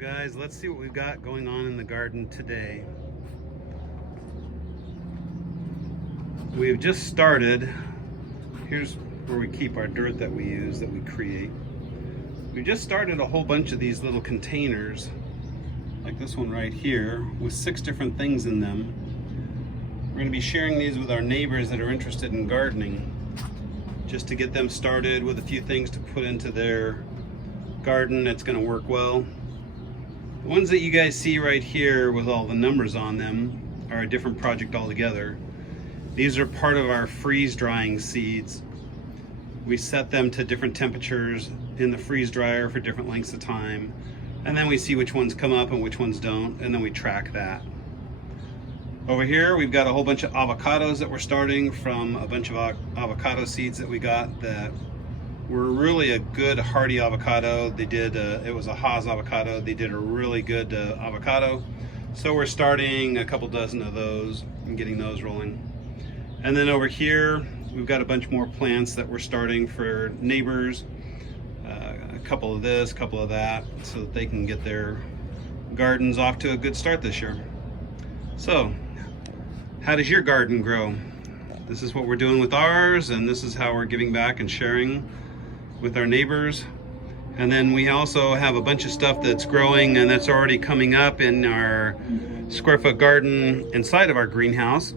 guys, let's see what we've got going on in the garden today. We've just started. Here's where we keep our dirt that we use, that we create. We just started a whole bunch of these little containers, like this one right here, with 6 different things in them. We're going to be sharing these with our neighbors that are interested in gardening, just to get them started with a few things to put into their garden that's going to work well. The ones that you guys see right here with all the numbers on them are a different project altogether. These are part of our freeze drying seeds. We set them to different temperatures in the freeze dryer for different lengths of time, and then we see which ones come up and which ones don't, and then we track that. Over here we've got a whole bunch of avocados that we're starting from a bunch of avocado seeds that we got that were really a good hardy avocado. They did it was a Haas avocado. They did a really good avocado, so we're starting a couple dozen of those and getting those rolling. And then over here we've got a bunch more plants that we're starting for neighbors, a couple of this, a couple of that, so that they can get their gardens off to a good start this year. So how does your garden grow? This is what we're doing with ours, and this is how we're giving back and sharing with our neighbors. And then we also have a bunch of stuff that's growing and that's already coming up in our square foot garden inside of our greenhouse.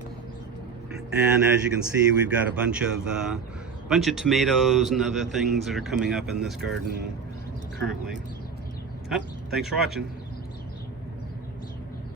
And as you can see, we've got a bunch of tomatoes and other things that are coming up in this garden currently. Thanks for watching.